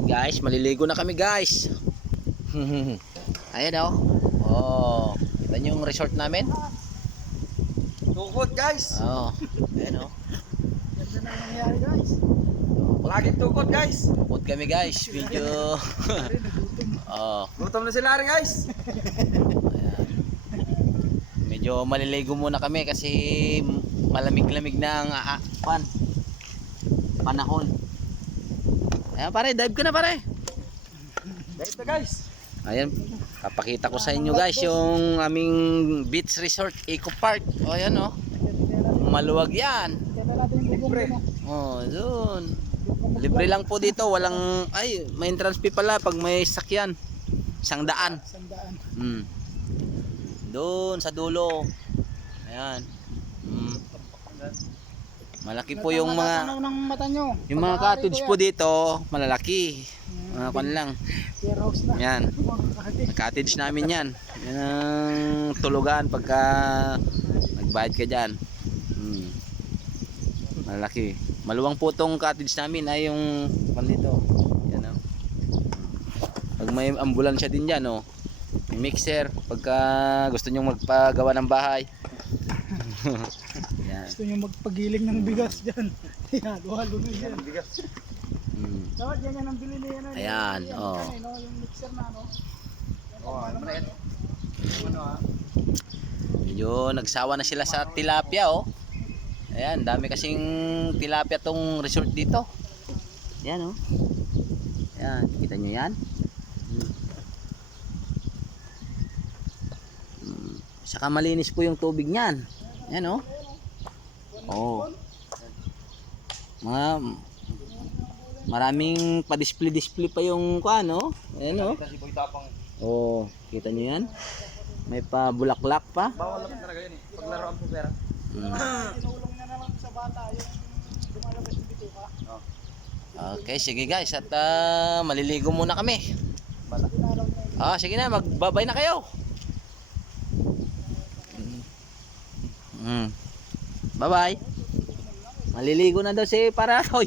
Ayan guys, maliligo na kami guys. Ayan oh. Oh, kita niyo yung resort namin? Tukot guys. Oh, ayan oh. Ganda na nangyayari guys. Laging tukot guys. Put kami guys, video. Oh, Gutom na sila rin guys. ayan. Medyo maliligo muna kami kasi malamig-lamig na ang panahon. Ayan pare, dive ka na pare. Dahil na guys. Ayan, papakita ko sa inyo guys yung aming beach resort Eco Park. O ayan o, maluwag yan. Libre. Oh, doon. Libre lang po dito, walang may entrance fee pala pag may sakyan. 100. Hmm. Doon sa dulo. Ayan. Hmm. Malaki po yung mga yung mga cottage po dito, malalaki. Mga kan lang. Yan. Cottage namin yan. Yan ang tulugan pagka nagbayad ka dyan. Malalaki. Maluwang po tong cottage namin ay yung kan dito. Yan o. Pag may ambulansya din dyan o. May mixer. Pagka gusto nyo magpagawa ng bahay. Yan. Gusto nyo magpagiling ng bigas dyan. Halo-halo na yan. Bigas. Dapat yan ang bili na yan. Ayan, oh. Yung mixer na, no? Oh, ano na yan? Ano ha? Medyo nagsawa na sila sa tilapia oh. Ayan, dami kasing tilapia tong resort dito. Ayan oh. Ayan, kita nyo yan. Saka malinis po yung tubig niyan. Ayan oh. Oh. Maraming pa-display pa yung ano. Ayan oh. Kasi boy tapang. Oh, kita nyo yan? May pa bulaklak pa. Bawal lang talaga yun eh. Paglaruan po pera. Tinulong na naman sa bata yung lumalabas ng bituka. Okay, sige guys. At maliligo muna kami. Sige na, magbabay na kayo. Bye-bye. Maliligo na daw si Pararoy.